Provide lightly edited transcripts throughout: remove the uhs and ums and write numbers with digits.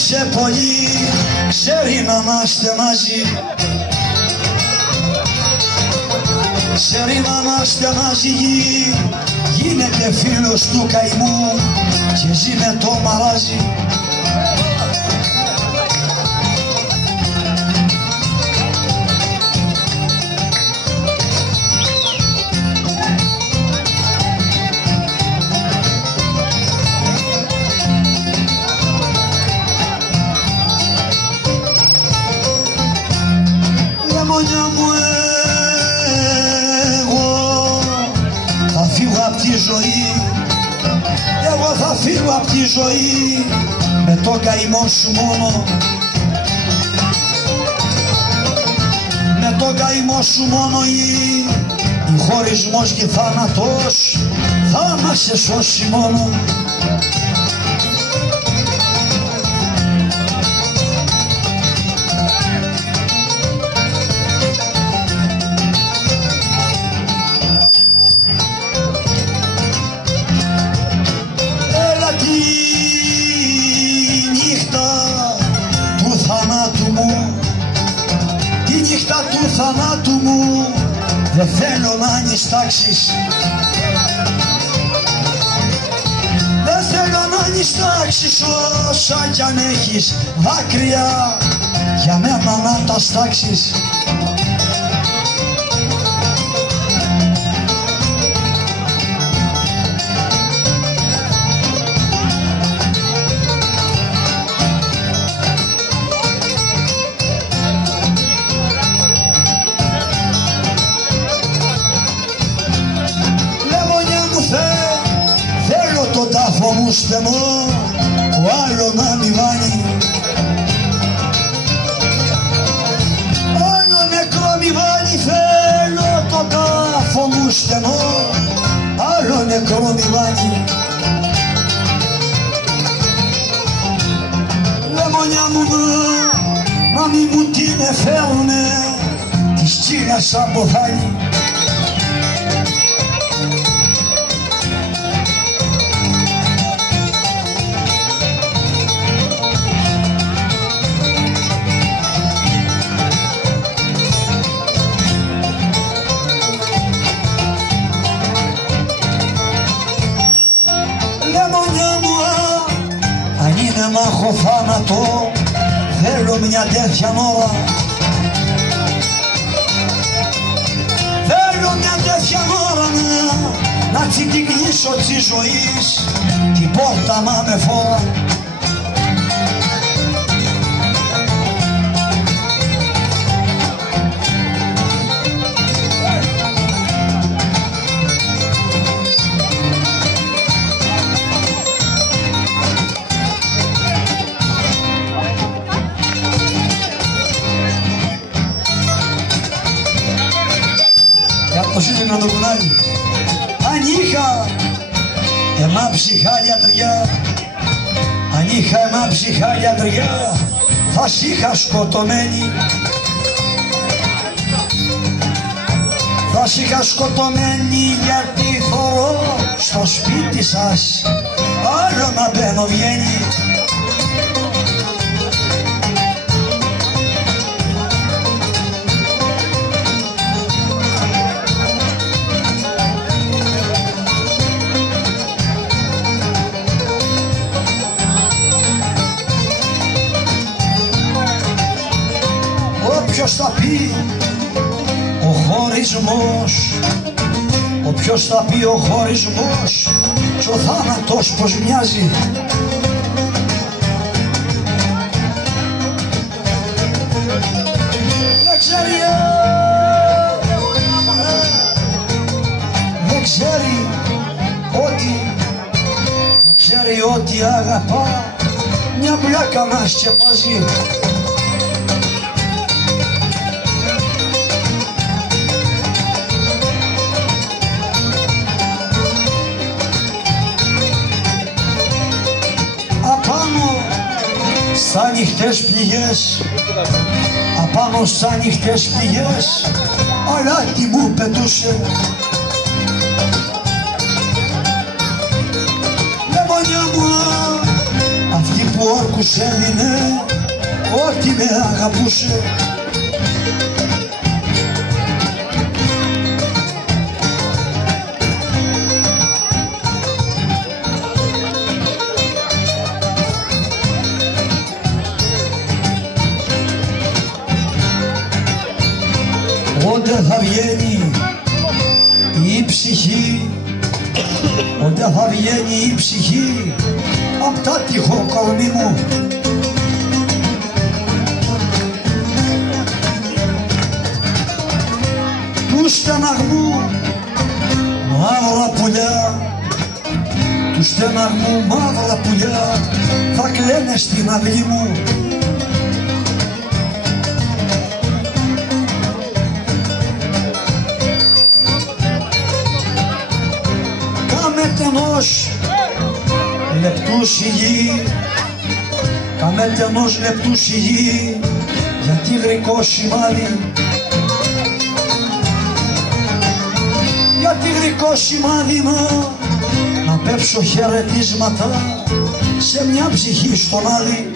αγάπησε πολύ, ξέρει να μας στενάζει. Ξέρει να μας στενάζει, γίνεται φίλος του καημού και ζει με το μαράζι. Λεμονιά μου, εγώ θα φύγω απ' τη ζωή, εγώ θα φύγω απ' τη ζωή με το καημό σου μόνο, με το καημό σου μόνο. Η χωρισμός και θάνατος θα μας σε σώσει μόνο. Του θανάτου μου δεν θέλω να ανιστάξεις, δεν θέλω να ανιστάξεις, όσα κι αν έχεις δάκρυα για μένα να τα στάξεις. Θέλω τον τάφο μου στεμό, ο άλλο να μη βάνει, άλλο νεκρό μη βάνει. Θέλω τον τάφο μου στεμό, άλλο νεκρό μη βάνει. Λεμονιά μου, να μη μου την εφέρουνε της Κίνας σαν ποθάνι. Αν είναι να έχω θάνατο, θέλω μια τέτοια ώρα, θέλω μια τέτοια ώρα να την κλείσω της ζωής την πόρτα να με φορά. Να το κουνάει. Αν είχα εμά ψυχάλιατριά, αν είχα εμά ψυχάλιατριά, θα σ' είχα σκοτωμένη, θα σ' είχα σκοτωμένη, γιατί θωρώ στο σπίτι σας άλλο να μπαίνω βγαίνει. Όποιος θα πει ο χωρισμός, όποιος θα πει ο χωρισμός κι ο θάνατος πως μοιάζει, δεν ξέρει, δεν ξέρει ότι, δεν ξέρει ότι αγαπά μια μπλάκα να σκεπάζει. Σ' ανοιχτές πληγές, απάνω σ' ανοιχτές πληγές, αλάτι μου πετούσε. Λεμονιά μου, αυτή που του όρκους έδινε ότι με αγαπούσε. Όντε θα βγαίνει η ψυχή, όντε θα βγαίνει η ψυχή απ' τα τυχό κορμί μου, του στεναγμού μαύρα πουλιά, του στεναγμού μαύρα πουλιά θα κλαίνε στην αυλή μου. Καμέτ ενός λεπτού σιγή, καμέτ ενός λεπτού σιγή για τίγρικο σημάδι, για τίγρικο σημάδι να πέψω χαιρετίσματα σε μια ψυχή στον άδει.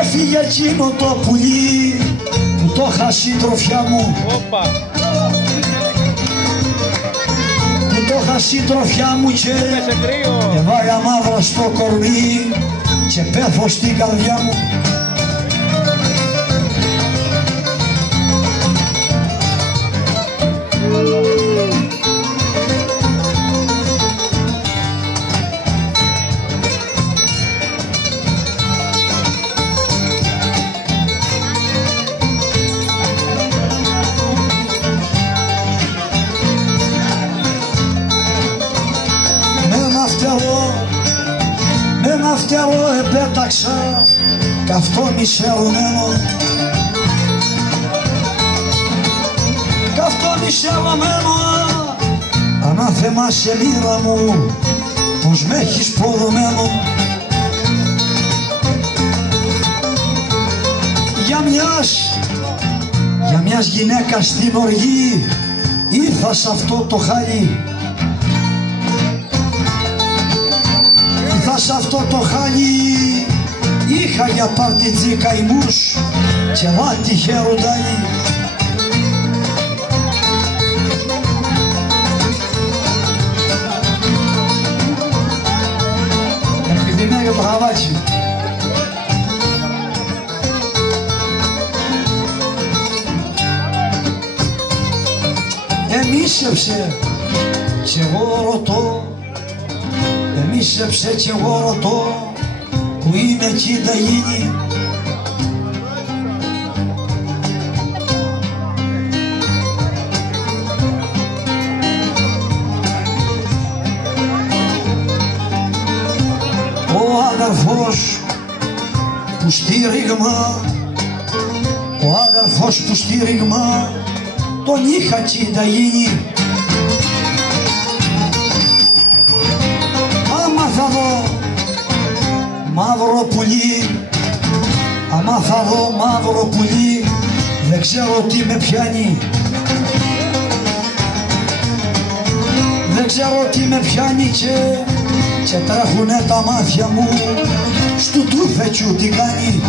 Έφυγε εκείνο το πουλί που το είχα συντροφιά μου, που το είχα συντροφιά μου και έβαλα μαύρα στο κορμί και πέθω στην καρδιά μου. Με ένα φτερό επέταξα καυτό μισερωμένο, καυτό μισερωμένο, ανάθεμα σε μοίρα μου πως μ' έχεις προδομένο. Για μιας γυναίκας στην οργή ήρθα σ' αυτό το χάλι, σ' αυτό το χάλι είχα για παρτιτζή καημούς και βάτι χεροντάλι. Επιδημία το χαβάτσι. Εμίσεψε κι εγώ ρωτώ, εμίσεψε κι εγώ ρωτώ που είναι εκεί τα γίνει. Ο αδερφός που στήριγμα, ο αδερφός που στήριγμα τον είχα εκεί τα γίνει. Θα δω μαύρο πουλί, άμα θα δω μαύρο πουλί δεν ξέρω τι με πιάνει, δεν ξέρω τι με πιάνει και τρέχουνε τα μάτια μου στου τούφετσου τι κάνει.